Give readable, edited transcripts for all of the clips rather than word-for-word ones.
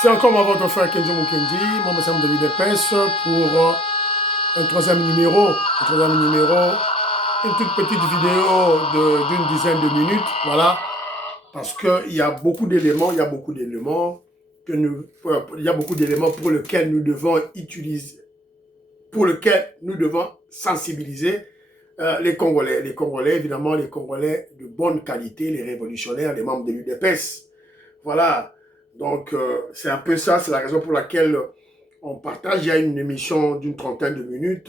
C'est encore moi, votre frère Kenzo Mukendi, membre de l'UDPS, pour un troisième numéro. Une toute petite vidéo d'une dizaine de minutes, voilà, parce qu'il y a beaucoup d'éléments, pour lesquels nous devons utiliser, pour lesquels nous devons sensibiliser les Congolais. Les Congolais, évidemment, les Congolais de bonne qualité, les révolutionnaires, les membres de l'UDPS. Voilà. Donc, c'est un peu ça, c'est la raison pour laquelle on partage. Il y a une émission d'une trentaine de minutes,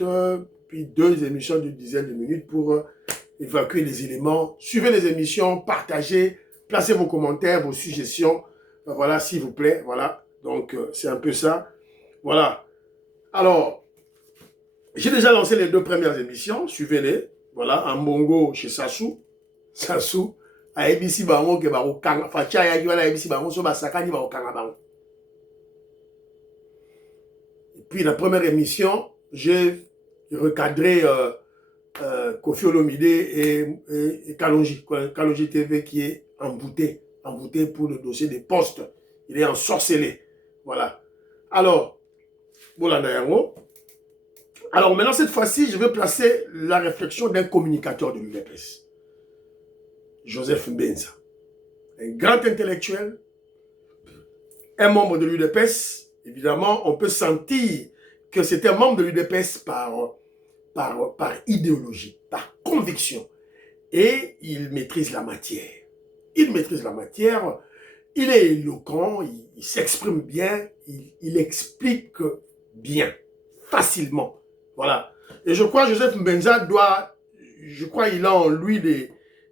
puis deux émissions d'une dizaine de minutes pour évacuer les éléments. Suivez les émissions, partagez, placez vos commentaires, vos suggestions. Voilà, s'il vous plaît. Voilà. Donc, c'est un peu ça. Voilà. Alors, j'ai déjà lancé les deux premières émissions. Suivez-les. Voilà, en bongo chez Sassou. Sassou. A ABC bango ke ba okanga facha ya kiwa na ABC bango so ba sakani ba okanga bango. Et puis la première émission, j'ai recadré Kofi Olomide et Kalonji TV qui est embouté pour le dossier des postes. Il est ensorcelé. Voilà. Alors, voilà Nayango. Alors maintenant cette fois-ci, je vais placer la réflexion d'un communicateur de l'UDPS. Joseph Mbenza, un grand intellectuel, un membre de l'UDPS. Évidemment, on peut sentir que c'est un membre de l'UDPS par idéologie, par conviction. Et il maîtrise la matière. Il est éloquent, il s'exprime bien, il explique bien, facilement. Voilà. Et je crois que Joseph Mbenza il a en lui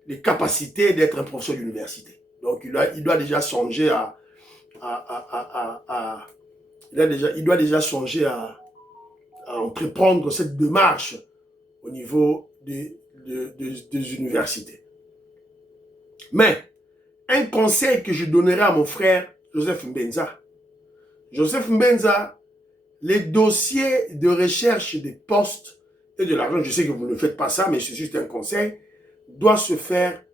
les capacités d'être un professeur d'université. Donc, il doit déjà songer il doit déjà songer à entreprendre cette démarche au niveau des universités. Mais, un conseil que je donnerai à mon frère Joseph Mbenza. Joseph Mbenza, les dossiers de recherche des postes et de l'argent, je sais que vous ne faites pas ça, mais c'est juste un conseil, doit se faire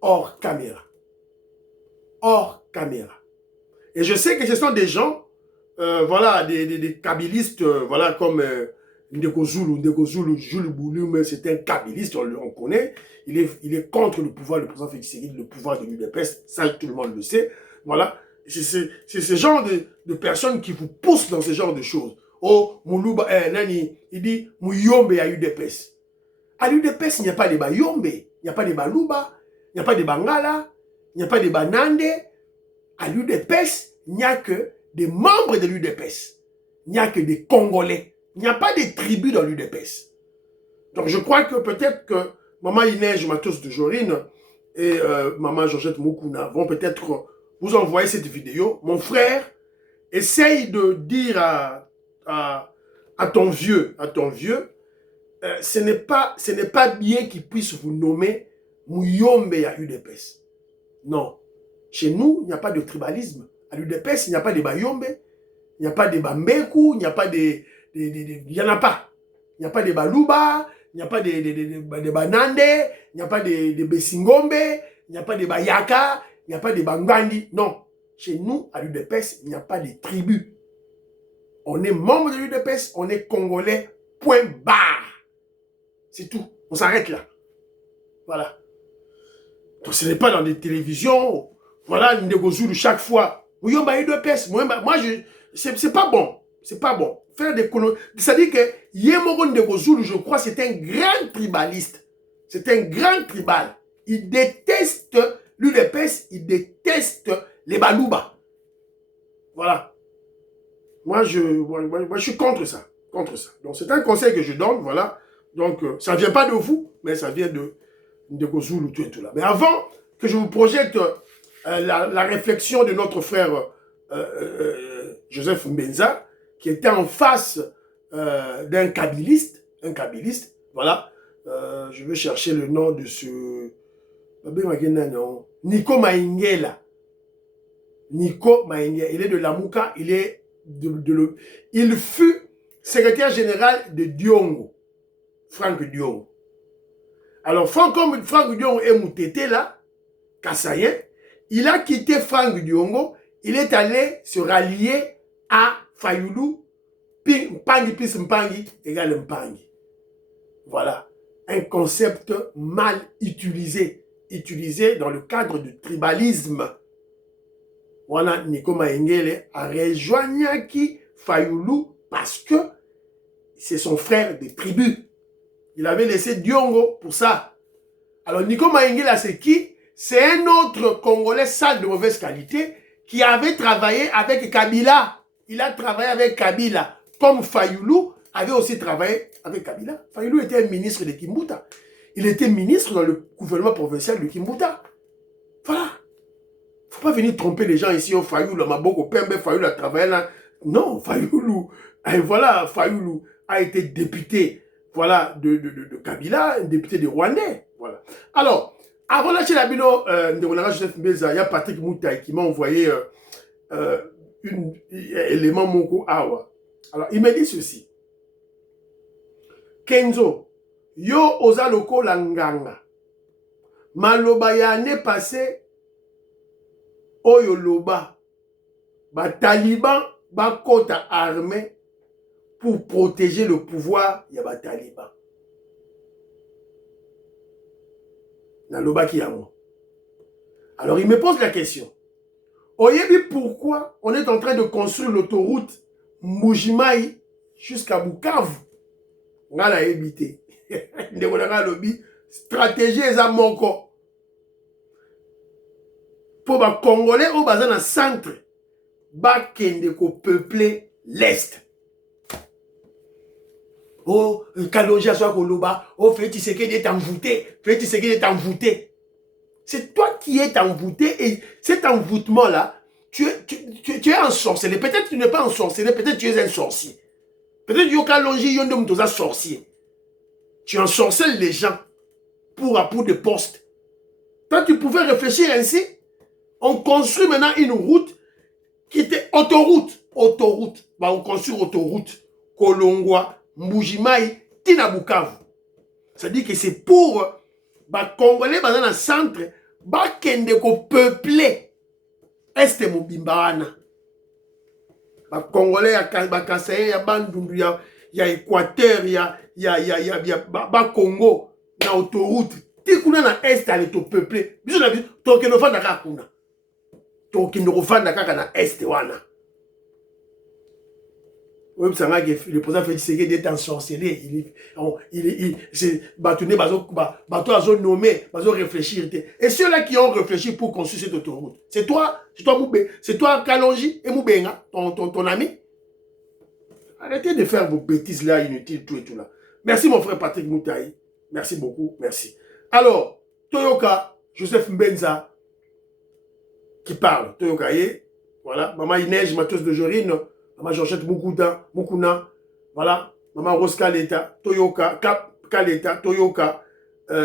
hors caméra. Hors caméra. Et je sais que ce sont des gens, voilà, des kabylistes, voilà, comme Ndeko Zulu, Jules Bouloum, c'est un kabyliste, on connaît. Il est contre le pouvoir, le président Félix Tshisekedi, le pouvoir de l'UDPS, ça tout le monde le sait. Voilà. C'est ce genre de personnes qui vous poussent dans ce genre de choses. Oh, Moulouba, Nani, il dit, Mouyombe à l'UDPS. À l'UDPS, il n'y a pas de Bayombe, il n'y a pas de Balouba, il n'y a pas de Bangala, il n'y a pas de Banande. À l'UDPS, il n'y a que des membres de l'UDPS. Il n'y a que des Congolais. Il n'y a pas de tribus dans l'UDPS. Donc je crois que peut-être que Maman Inès Matos de Jorine et Maman Georgette Moukouna vont peut-être vous envoyer cette vidéo. Mon frère, essaye de dire à ton vieux, ce n'est pas bien qu'il puisse vous nommer Mouyombe à l'UDPS. Non. Chez nous, il n'y a pas de tribalisme. À l'UDPS, il n'y a pas de Bayombe, il n'y a pas de Bambeku, il n'y a pas de... Il n'y en a pas. Il n'y a pas de Balouba, il n'y a pas de Banande, il n'y a pas de Besingombe, il n'y a pas de Bayaka, il n'y a pas de Bangandi. Non. Chez nous, à l'UDPS, il n'y a pas de tribus. On est membre de l'UDPS, on est Congolais, point barre. C'est tout. On s'arrête là. Voilà. Donc ce n'est pas dans des télévisions. Voilà, Ndeko Zulu chaque fois. Moi, c'est pas bon. C'est pas bon. Faire des colonies. C'est-à-dire que Yemoro Ndeko Zulu, je crois, c'est un grand tribaliste. C'est un grand tribal. Il déteste l'UDPS, il déteste les Balouba. Voilà. Moi, je suis contre ça. Donc, c'est un conseil que je donne, voilà. Donc, ça ne vient pas de vous, mais ça vient de Zulu, tout là. Mais avant que je vous projette la réflexion de notre frère Joseph Mbenza, qui était en face d'un kabyliste, voilà. Je vais chercher le nom de ce... Nico Maingela. Il est de Lamouka, il fut secrétaire général de Diongo, Franck Diongo. Alors, comme Franck Diongo est Moutété là, Kassayen, il a quitté Franck Diongo, il est allé se rallier à Fayoulou, Mpangi plus Mpangi égale Mpangi. Voilà, un concept mal utilisé dans le cadre du tribalisme. Voilà, Nico Maengele a rejoint qui Fayoulou parce que c'est son frère des tribus. Il avait laissé Diongo pour ça. Alors Nico Maengele, c'est qui? C'est un autre Congolais sale de mauvaise qualité qui avait travaillé avec Kabila. Il a travaillé avec Kabila. Comme Fayoulou avait aussi travaillé avec Kabila. Fayoulou était un ministre de Kimbuta. Il était ministre dans le gouvernement provincial de Kimbuta. Voilà. Il ne faut pas venir tromper les gens ici. Oh, Fayoulou, Maboko, Pembe, Fayoulou a travaillé là. Non, Fayoulou. Et voilà, Fayoulou a été député voilà, de Kabila, député de Rwandais. Voilà. Alors, avant d'acheter la bino de Joseph Mbeza, il y a Patrick Moutaï qui m'a envoyé un élément Moko Awa. Alors, il me dit ceci. Kenzo, yo oza loko langanga. Maloba ya ane passé, oyo loba. Ba taliban, ba kota armée pour protéger le pouvoir, il y a ba taliban. Naloba ki yamo. Alors, il me pose la question. Oyebi, pourquoi on est en train de construire l'autoroute Mbujimayi jusqu'à Bukavu? On a évité. Stratégie eza moko. Pour les Congolais au bazar dans centre, bakende ko peupler l'est. Oh, Kalonji Aswa Koloba, oh, Félix Tshisekedi est envoûté, Félix Tshisekedi est envoûté. C'est toi qui es envoûté et cet envoûtement-là, tu es un sorcier. Peut-être tu n'es pas un sorcier, peut-être tu es un sorcier. Peut-être que Kalonji Yondom est un sorcier. Tu ensorcelles les gens pour des postes. Toi, tu pouvais réfléchir ainsi. On construit maintenant une route qui était autoroute. Autoroute. Bah, on construit autoroute. Kolongwa, Mbujimayi, Tina Bukavu. C'est-à-dire que c'est pour les Congolais dans le centre, bakende ko peupler Est Mobimbawana. Les Congolais, ya Kasaye, ya Bandundu, ya Équateur, ya Congo, na autoroute. Tikuna na Est ale to peupler. Biso na biso, tokeno fanda ka kuna. Tokeno fanda kaka na Est wana. Oui, le président Félix Tshisekedi est ensorcelé. C'est bâtonné, bateau à zone nommé, bateau réfléchir. Et ceux-là qui ont réfléchi pour construire cette autoroute, c'est toi Moubé, c'est toi Kalonji et Moubenga, ton ami. Arrêtez de faire vos bêtises là, inutiles, tout et tout là. Merci mon frère Patrick Moutaï. Merci beaucoup, merci. Alors, Toyoka, Joseph Mbenza, qui parle. Toyoka, voilà, maman Inège, Matos de Jorine. Maman Georgette Mukuna, voilà, maman Rose Kaleta, Toyoka, Kaleta, Toyoka,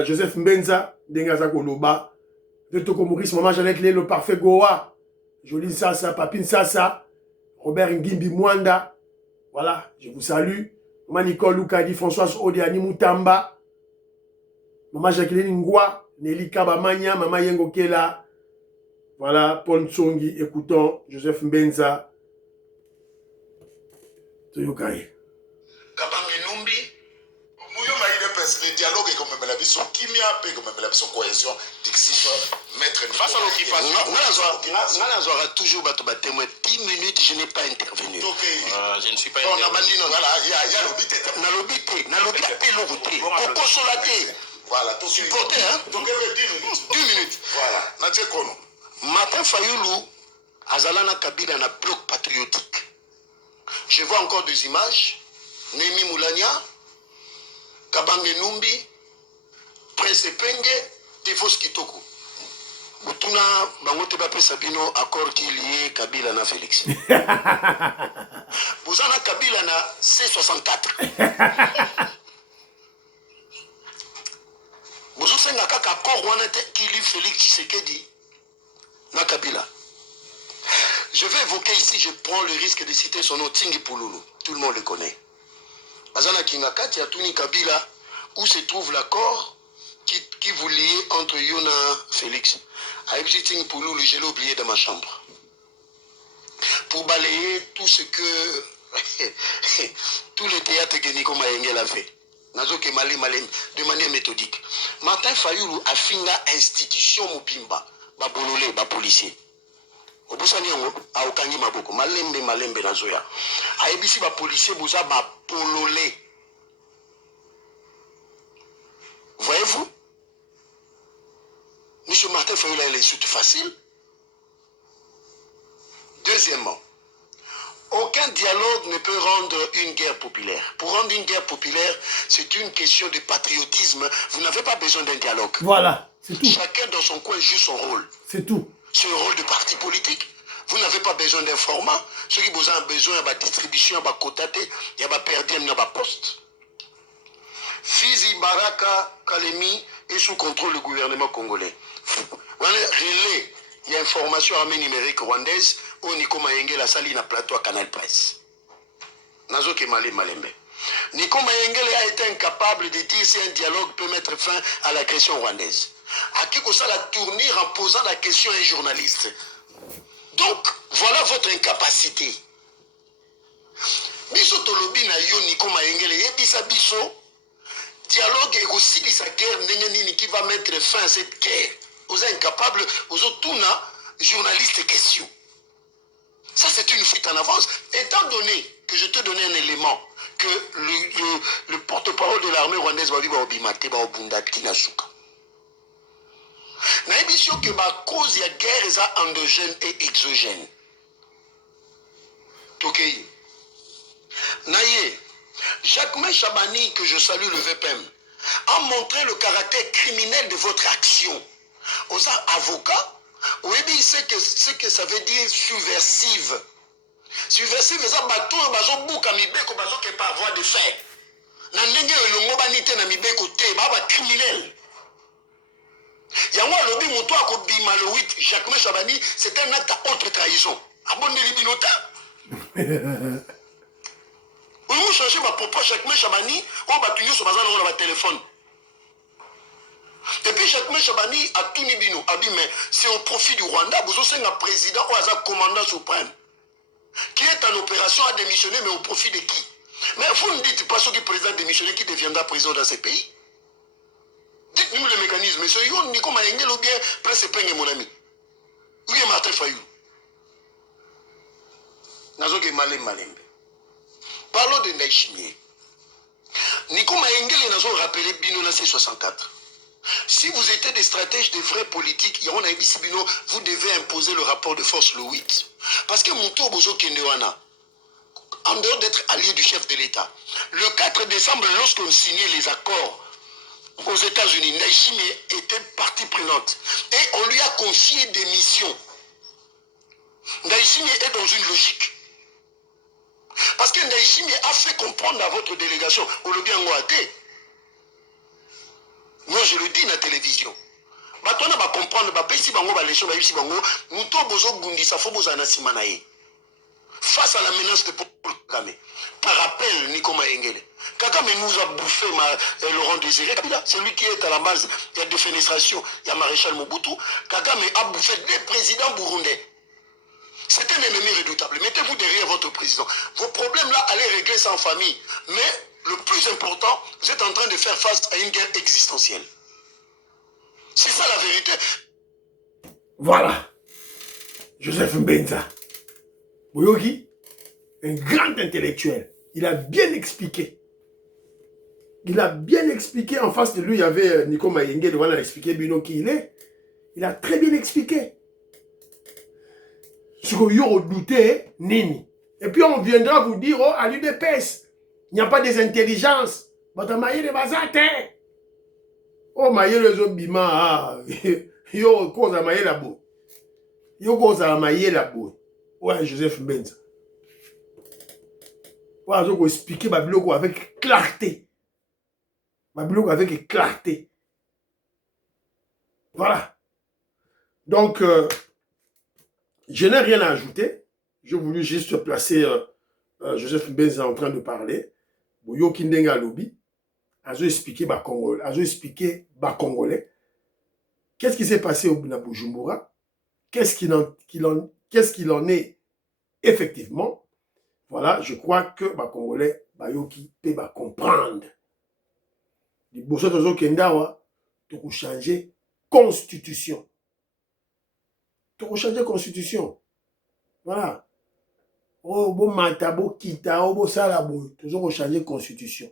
Joseph Mbenza, Dengaza Koloba, de Toko Maurice, maman Jeannette Lé, le parfait Goa, Joline Sassa, Papine Sassa, Robert Ngimbi Mwanda, voilà, je vous salue, maman Nicole Loukadi, Françoise Odiani Moutamba, maman Jacqueline Ngwa, Nelly Kabamania, maman Yengo Kela, voilà, Paul Tsongi, écoutons, Joseph Mbenza, Toyokai. Kabange Numbi, Mouyoma il est le dialogue est comme la vision kimia, comme la vision cohésion, dixit, maître. Face à l'occupation, on aura toujours battu témoin 10 minutes, je n'ai pas intervenu. Je ne suis pas intervenu. On a bandit, voilà, il y a l'obité. N'a l'obité, l'obité. Au consolaté. Voilà, tout supporter, hein. Donc, 10 minutes. Voilà, n'a-t-ce qu'on. Martin Fayoulou, Azalana Kabila, na bloc patriotique. Je vois encore des images. Nemi Moulania, Kabange Numbi, Prince Penge, Tifos Kitoko. Butuna, Bangote Bape Sabino, accord qui lié Kabila na Félix. Vous en avez Kabila na C64. Vous avez un accord qui lie Félix Tshisekedi na Kabila. Je vais évoquer ici, je prends le risque de citer son nom, Tingi Pouloulou. Tout le monde le connaît. Bazana Kingakati, Atuni Kabila, où se trouve l'accord qui vous lie entre Yona et Félix. Aïbji Tingi Pouloulou, je l'ai oublié dans ma chambre. pour balayer tout ce que tous les théâtres que Nico Mayengel a fait. De manière méthodique. Martin Fayulu a fini institution Mupimba, ba bololé, ba policier. Obusani yango a okangi maboko malembe nazoya. A ebisi ba policier boza ba pololé. Voyez-vous? Monsieur Martin Fayulu a les insultes faciles. Deuxièmement, aucun dialogue ne peut rendre une guerre populaire. Pour rendre une guerre populaire, c'est une question de patriotisme. Vous n'avez pas besoin d'un dialogue. Voilà, c'est tout. Chacun dans son coin joue son rôle. C'est tout. C'est un rôle de parti politique. Vous n'avez pas besoin d'un format. Ceux qui ont besoin de distribution, de quota, il y a perdu un poste. Fizi Baraka Kalemi est sous contrôle du gouvernement congolais. Relais, il y a information armée numérique rwandaise au Nico Mayengel a sali na plateau à Canal Presse. Nazo Kemale Malembe. Nico Mayengel a été incapable de dire si un dialogue peut mettre fin à l'agression rwandaise. À qui ça la tournure en posant la question à un journaliste. Donc, voilà votre incapacité. Biso tolobi na yo Nico Mayengel yebisa biso dialogue et aussi sa guerre nini qui va mettre fin à cette guerre. Vous êtes incapable, vous êtes tout journaliste question. Ça c'est une fuite en avance. Étant donné que je te donnais un élément que le porte-parole de l'armée rwandaise va vivre au Bimate, au Bundati, Nasuka. Na émission que ma cause de guerre est endogène et exogène. Tokei. Naye, Jacquemin Chabani, que je salue le VPM, a montré le caractère criminel de votre action. Aux avocats, oui, c'est ce que ça veut dire subversive. Subversive, c'est un bateau, un bouc à mibeko, bateau qui n'est pas avoir de fait. Nandenge le mobanité na mibeko te, baba criminel. Yango lobi moto a kobima le 8, Jacquemin Chabani, c'est un acte à haute trahison. Abonne les binota. Vous changez ma propre Jacquemin Chabani, on va tenir sur ma téléphone. Depuis Jacquemin Chabani a tout nibino, a dit mais c'est au profit du Rwanda, vous avez un président ou un commandant suprême qui est en opération à démissionner, mais au profit de qui? Mais vous ne dites pas ce qui est président démissionné qui deviendra président dans ces pays. Dites-nous le mécanisme. Mais ce yon Nico Mayengel ou bien Prince Penge mon ami. Où est Martin Fayulu? Nazoge Malembe. Parlons de Ndaïchimie. Nico Mayengel et Nazo rappelé Bino na C64. Si vous étiez des stratèges, des vrais politiques, vous devez imposer le rapport de force le 8. Parce que Mouto Bozo Kendewana, en dehors d'être allié du chef de l'État, le 4 décembre, lorsqu'on signait les accords aux États-Unis, Ndaïchimie était partie prenante. Et on lui a confié des missions. Ndaïchimie est dans une logique. Parce que Ndaïchimie a fait comprendre à votre délégation, au lobby Ngoate, moi je le dis dans la télévision. Batona va comprendre, si bango va lécher, si bango, Mouto Bozo Gundisa Foboza Nasimanae. Face à la menace de Paul Kagame. Par rappel, Nico Mayengel. Kagame nous a bouffé Laurent Désiré Kabila. C'est lui qui est à la base. Il y a défenestration, il y a Maréchal Mobutu. Kagame a bouffé des présidents burundais. C'est un ennemi redoutable. Mettez-vous derrière votre président. Vos problèmes là, allez régler ça en famille. Mais le plus important, vous êtes en train de faire face à une guerre existentielle. C'est ça la vérité. Voilà. Joseph Mbenza. Boyogi, un grand intellectuel. Il a bien expliqué. Il a bien expliqué. En face de lui, il y avait Nico Mayengel. Voilà, il a expliqué Bino qui il est. Il a très bien expliqué. Ce que vous doutez, Nini. Et puis on viendra vous dire, oh, à l'UDPS, il n'y a pas des intelligences. Votre maïe de bazate. Oh, maïe le zobima. Yo, cause à maïe la boue. Yo, cause à maïe la boue. Ouais, Joseph Mbenza. Ouais, je vais expliquer ma blog avec clarté. Ma blog avec clarté. Voilà. Donc, je n'ai rien à ajouter. J'ai voulu juste placer Joseph Mbenza en train de parler. Boyo Kindenga Lobby. Azo expliquer ba Congolais. Azo expliquer ba Congolais. Qu'est-ce qui s'est passé au Bujumbura? Qu'est-ce qu'il en est effectivement, voilà, je crois que les Congolais, bayoki, peuvent comprendre. Les bossons de Kendawa, pour changer constitution. Pour changer constitution. Voilà. Oh, bon matabo, kita, oh, bon salabo, toujours changer constitution.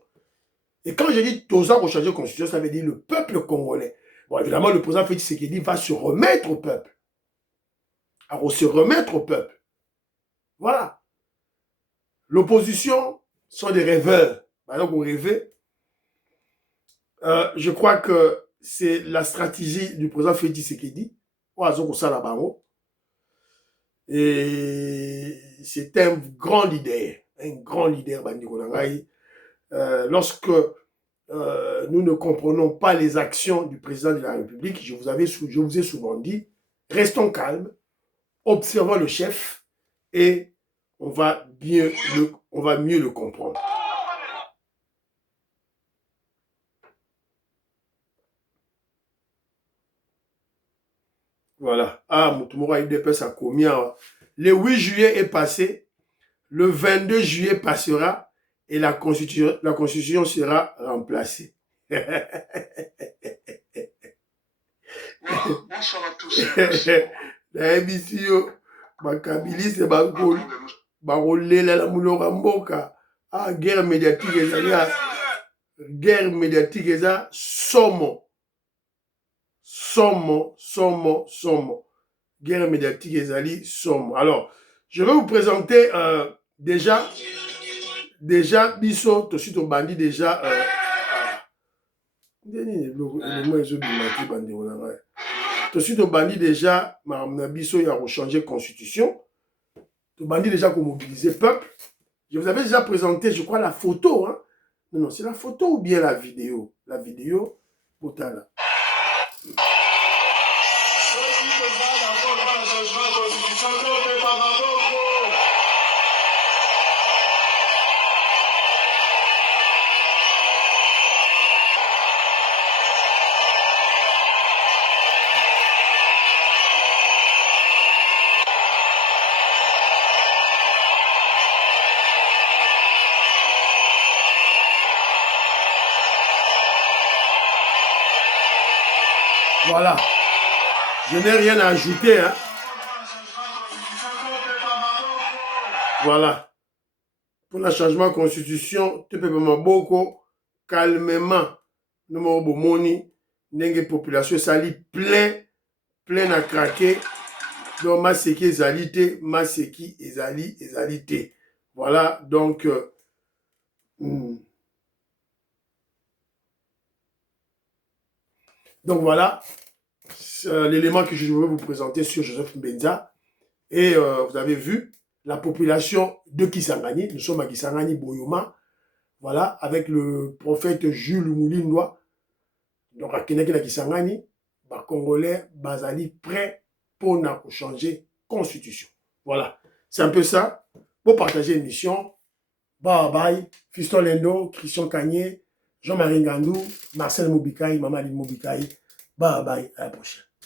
Et quand je dis toujours changer constitution, ça veut dire le peuple congolais. Bon, évidemment, le président Félix Tshisekedi va se remettre au peuple. Alors, se remettre au peuple. Voilà. L'opposition sont des rêveurs. Alors, vous rêvez. Je crois que c'est la stratégie du président Félix Tshisekedi. Et c'est un grand leader. Un grand leader, lorsque nous ne comprenons pas les actions du président de la République, je vous ai souvent dit, restons calmes, observons le chef et on va mieux le comprendre. Voilà. Ah, Moutoumora IDPS a commis. Le 8 juillet est passé, le 22 juillet passera et la constitution sera remplacée. Bonsoir à tous. La émission, Makabili, c'est Barolela la Moulora Mboka. Ah, guerre médiatique, guerre médiatique, somo. Guerre médiatique, ezali somo. Alors, je vais vous présenter déjà, Bisso, tout de suite au bandit, déjà. Tout de suite au bandit, déjà, Bisso, il a changé constitution. Le bandit, déjà, pour mobiliser peuple. Je vous avais déjà présenté, je crois, la photo. Hein? Non, c'est la photo ou bien la vidéo? La vidéo, Botala. Voilà. Je n'ai rien à ajouter. Hein. Voilà. Pour le changement de constitution, tu peux beaucoup calmement. Nous avons moni, n'enge population sali plein à craquer. Donc maseki ezalité, maseki ezalité. Voilà. Donc voilà l'élément que je vais vous présenter sur Joseph Mbenza. Et vous avez vu la population de Kisangani. Nous sommes à Kisangani, Boyoma. Voilà, avec le prophète Jules Moulindwa. Donc à Kenaki na Kisangani, les Congolais bazali prêts pour changer constitution. Voilà, c'est un peu ça. Pour partager l'émission, bye bye. Fiston Lendo, Christian Kanye, Jean-Marie Ngandou, Marcel Moubikaï, Mamadi Moubikaï. Bye bye, à la prochaine.